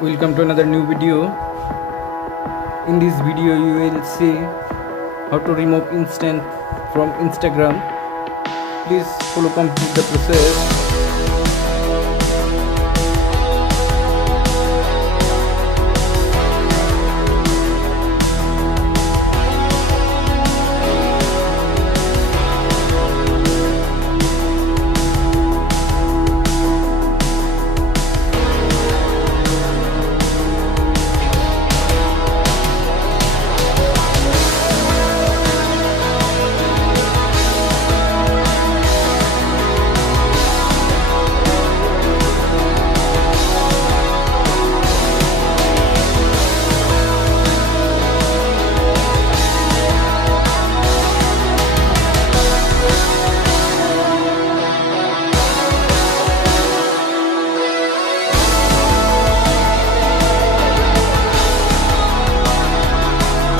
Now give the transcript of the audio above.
Welcome to another new video. In this video you will see how to remove instant from Instagram. Please follow complete the process.